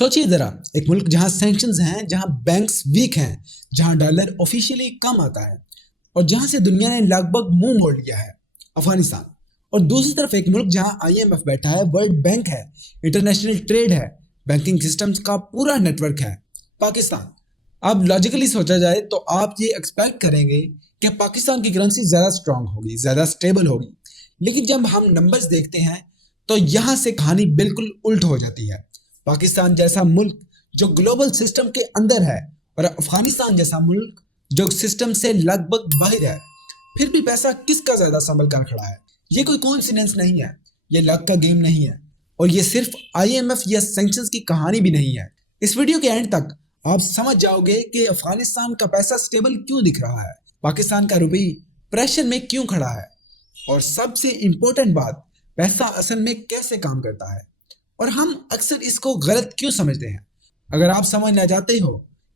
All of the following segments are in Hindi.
सोचिए जरा, एक मुल्क जहां सैंक्शंस हैं, जहां बैंक्स वीक हैं, जहां डॉलर ऑफिशियली कम आता है और जहां से दुनिया ने लगभग मुंह मोड़ लिया है, अफगानिस्तान। और दूसरी तरफ एक मुल्क जहां आईएमएफ बैठा है, वर्ल्ड बैंक है, इंटरनेशनल ट्रेड है, बैंकिंग सिस्टम्स का पूरा नेटवर्क है, पाकिस्तान। अब लॉजिकली सोचा जाए तो आप ये एक्सपेक्ट करेंगे कि पाकिस्तान की करेंसी ज़्यादा स्ट्रांग होगी, ज़्यादा स्टेबल होगी। लेकिन जब हम नंबर्स देखते हैं तो यहाँ से कहानी बिल्कुल उल्ट हो जाती है। पाकिस्तान जैसा मुल्क जो ग्लोबल सिस्टम के अंदर है और अफगानिस्तान जैसा मुल्क जो सिस्टम से लगभग बाहर है, फिर भी पैसा किसका ज़्यादा संभल कर खड़ा है। ये कोई कोइंसिडेंस नहीं है, ये लक का गेम नहीं है और ये सिर्फ आईएमएफ या सैंक्शंस की कहानी भी नहीं है। इस वीडियो के एंड तक आप समझ जाओगे कि अफगानिस्तान का पैसा स्टेबल क्यों दिख रहा है, पाकिस्तान का रुपये प्रेशर में क्यों खड़ा है और सबसे इंपॉर्टेंट बात, पैसा असल में कैसे काम करता है और हम अक्सर इसको गलत क्यों समझते हैं। अगर आप समझना चाहते हो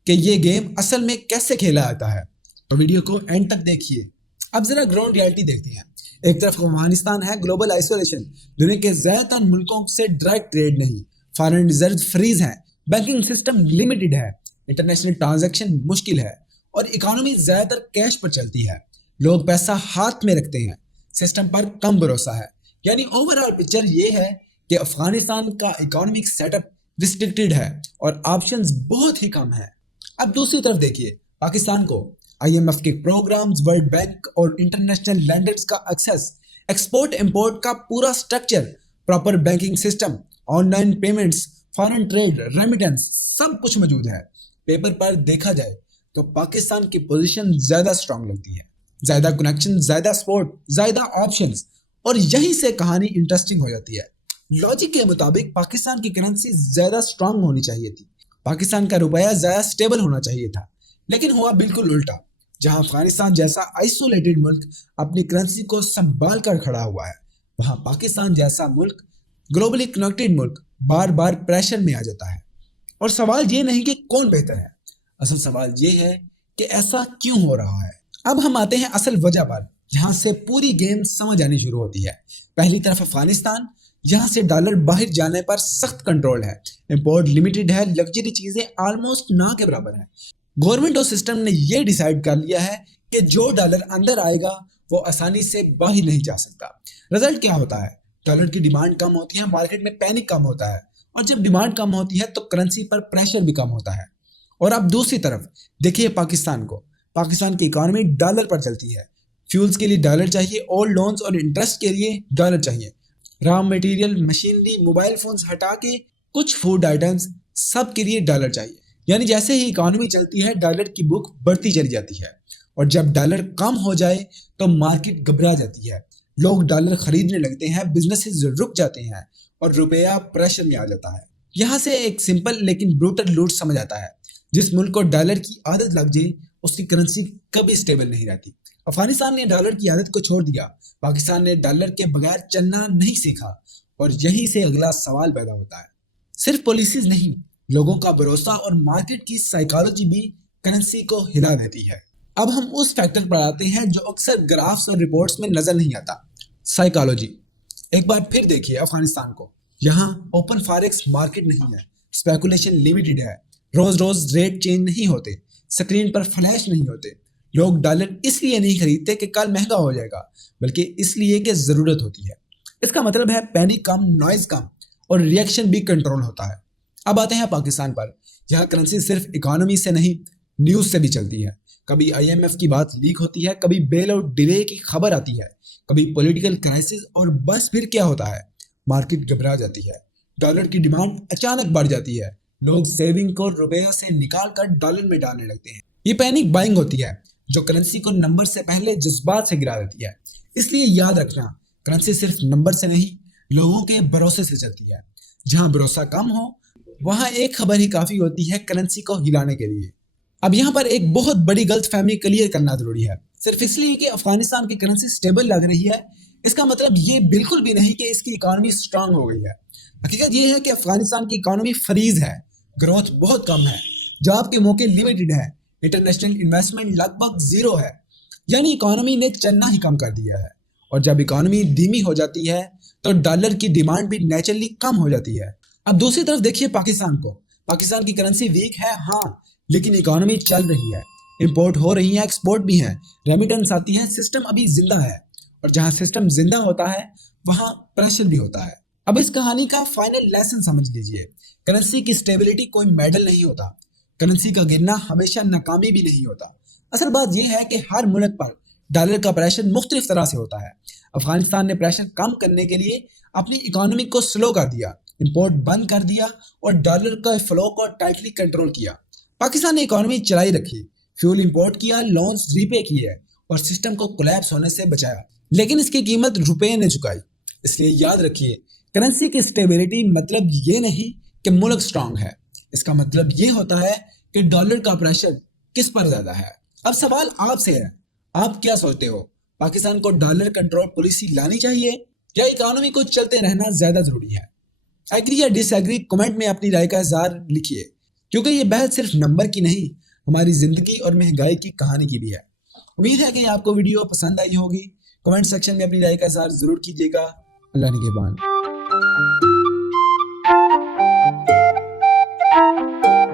कि ये गेम असल में कैसे खेला जाता है तो वीडियो को एंड तक देखिए। अब जरा ग्राउंड रियलिटी देखते हैं। एक तरफ अफगानिस्तान है ग्लोबल आइसोलेशन, दुनिया के ज्यादातर मुल्कों से डायरेक्ट ट्रेड नहीं, फॉरेन रिजर्व फ्रीज है, बैंकिंग सिस्टम लिमिटेड है, इंटरनेशनल ट्रांजैक्शन मुश्किल है और इकोनॉमी ज्यादातर कैश पर चलती है। लोग पैसा हाथ में रखते हैं, सिस्टम पर कम भरोसा है। यानी ओवरऑल पिक्चर ये है कि अफगानिस्तान का इकोनॉमिक सेटअप रिस्ट्रिक्टेड है और ऑप्शंस बहुत ही कम है। अब दूसरी तरफ देखिए पाकिस्तान को आईएमएफ के प्रोग्राम्स, वर्ल्ड बैंक और इंटरनेशनल लेंडर्स का एक्सेस, एक्सपोर्ट इंपोर्ट का पूरा structure, proper banking system, online payments, foreign trade, remittance, सब कुछ मौजूद है। पेपर पर देखा जाए तो पाकिस्तान की पोजीशन ज्यादा स्ट्रांग लगती है, ज्यादा कनेक्शन, ज्यादा सपोर्ट, ज्यादा ऑप्शंस और यहीं से कहानी इंटरेस्टिंग हो जाती है। लॉजिक के मुताबिक पाकिस्तान की करेंसी ज्यादा स्ट्रांग होनी चाहिए थी, पाकिस्तान का रुपया ज्यादा स्टेबल होना चाहिए था, लेकिन हुआ बिल्कुल उल्टा। जहां अफगानिस्तान जैसा आइसोलेटेड मुल्क अपनी करेंसी को संभाल कर खड़ा हुआ है, वहां पाकिस्तान जैसा मुल्क, ग्लोबली कनेक्टेड मुल्क, बार बार प्रेशर में आ जाता है। और सवाल ये नहीं कि कौन बेहतर है, असल सवाल ये है कि ऐसा क्यों हो रहा है। अब हम आते हैं असल वजह पर, जहां से पूरी गेम समझ आनी शुरू होती है। पहली तरफ अफगानिस्तान, यहाँ से डॉलर बाहर जाने पर सख्त कंट्रोल है, इंपोर्ट लिमिटेड है, लग्जरी चीजें ऑलमोस्ट ना के बराबर है। गवर्नमेंट और सिस्टम ने यह डिसाइड कर लिया है कि जो डॉलर अंदर आएगा वो आसानी से बाहर नहीं जा सकता। रिजल्ट क्या होता है, डॉलर की डिमांड कम होती है, मार्केट में पैनिक कम होता है और जब डिमांड कम होती है तो करेंसी पर प्रेशर भी कम होता है। और अब दूसरी तरफ देखिए पाकिस्तान को, पाकिस्तान की इकोनॉमी डॉलर पर चलती है, फ्यूल्स के लिए डॉलर चाहिए और लोन्स और इंटरेस्ट के लिए डॉलर चाहिए, raw material, machinery, mobile phones हटा के कुछ फूड आइटम्स, सब के लिए डॉलर चाहिए। यानी जैसे ही इकोनॉमी चलती है डॉलर की बुक बढ़ती चली जाती है और जब डॉलर कम हो जाए तो मार्केट घबरा जाती है, लोग डॉलर खरीदने लगते हैं, बिजनेसेस रुक जाते हैं और रुपया प्रेशर में आ जाता है। यहाँ से एक सिंपल लेकिन ब्रूटल लूट समझ आता है। जिस मुल्क को डॉलर की आदत लग जाए उसकी करेंसी कभी स्टेबल नहीं रहती। अफगानिस्तान ने डॉलर की आदत को छोड़ दिया, पाकिस्तान ने डॉलर के बगैर चलना नहीं सीखा और यहीं से अगला सवाल पैदा होता है। सिर्फ पॉलिसीज नहीं, लोगों का भरोसा और मार्केट की साइकोलॉजी भी करेंसी को हिला देती है। अब हम उस फैक्टर पर आते हैं जो अक्सर ग्राफ्स और रिपोर्ट्स में नजर नहीं आता, साइकोलॉजी। एक बार फिर देखिए अफगानिस्तान को, यहाँ ओपन फॉरेक्स मार्केट नहीं है, स्पेकुलेशन लिमिटेड है, रोज रोज रेट चेंज नहीं होते, स्क्रीन पर फ्लैश नहीं होते। लोग डॉलर इसलिए नहीं खरीदते कि कल महंगा हो जाएगा, बल्कि इसलिए कि जरूरत होती है। इसका मतलब है पैनिक कम, नॉइज कम और रिएक्शन भी कंट्रोल होता है। अब आते हैं पाकिस्तान पर। यहाँ करेंसी सिर्फ इकोनॉमी से नहीं, न्यूज से भी चलती है। कभी आईएमएफ की बात लीक होती है, कभी बेल आउट डिले की खबर आती है, कभी पॉलिटिकल क्राइसिस और बस फिर क्या होता है, मार्केट घबरा जाती है, डॉलर की डिमांड अचानक बढ़ जाती है, लोग सेविंग को रुपया से निकाल कर डॉलर में डालने लगते हैं। ये पैनिक बाइंग होती है जो करेंसी को नंबर से पहले जज्बात से गिरा देती है। इसलिए याद रखना, करेंसी सिर्फ नंबर से नहीं, लोगों के भरोसे से चलती है। जहां भरोसा कम हो वहां एक खबर ही काफी होती है करेंसी को हिलाने के लिए। अब यहाँ पर एक बहुत बड़ी गलतफहमी क्लियर करना जरूरी है। सिर्फ इसलिए कि अफगानिस्तान की करेंसी स्टेबल लग रही है, इसका मतलब ये बिल्कुल भी नहीं कि इसकी इकोनॉमी स्ट्रांग हो गई है। हकीकत ये है कि अफगानिस्तान की इकोनॉमी फ्रीज है, ग्रोथ बहुत कम है, जॉब के मौके लिमिटेड है, इंटरनेशनल इन्वेस्टमेंट लगभग जीरो है। यानी इकोनॉमी ने चलना ही कम कर दिया है और जब इकोनॉमी धीमी हो जाती है तो डॉलर की डिमांड भी नेचुरली कम हो जाती है। अब दूसरी तरफ देखिए पाकिस्तान को। पाकिस्तान की करेंसी वीक है हाँ, लेकिन इकोनॉमी चल रही है, इंपोर्ट हो रही है, एक्सपोर्ट भी है, रेमिटेंस आती है, सिस्टम अभी जिंदा है। और जहां सिस्टम जिंदा होता है वहां प्रेशर भी होता है। अब इस कहानी का फाइनल लेसन समझ लीजिए, करेंसी की स्टेबिलिटी कोई मेडल नहीं होता, करेंसी का गिरना हमेशा नाकामी भी नहीं होता। असल बात यह है कि हर मुल्क पर डॉलर का प्रेशर मुख्तलिफ तरह से होता है। अफगानिस्तान ने प्रेशर कम करने के लिए अपनी इकोनॉमी को स्लो कर दिया, इंपोर्ट बंद कर दिया और डॉलर का फ्लो को टाइटली कंट्रोल किया। पाकिस्तान ने इकोनॉमी चलाई रखी, फ्यूल इंपोर्ट किया, लोन्स रीपे किए और सिस्टम को कोलैप्स होने से बचाया, लेकिन इसकी कीमत रुपए ने चुकाई। इसलिए याद रखिए, करेंसी की स्टेबिलिटी मतलब ये नहीं कि मुल्क स्ट्रांग है, इसका मतलब ये होता है कि डॉलर का प्रेशर किस पर ज्यादा है। अब सवाल आपसे है, आप क्या सोचते हो, पाकिस्तान को डॉलर कंट्रोल पॉलिसी लानी चाहिए या इकोनॉमी को चलते रहना ज्यादा जरूरी है? एग्री या डिसएग्री कमेंट में अपनी राय का इज़हार लिखिए, क्योंकि ये बहस सिर्फ नंबर की नहीं, हमारी जिंदगी और महंगाई की कहानी की भी है। उम्मीद है कि आपको वीडियो पसंद आई होगी। कमेंट सेक्शन में अपनी राय का इज़हार जरूर कीजिएगा। अल्लाह निगहबान।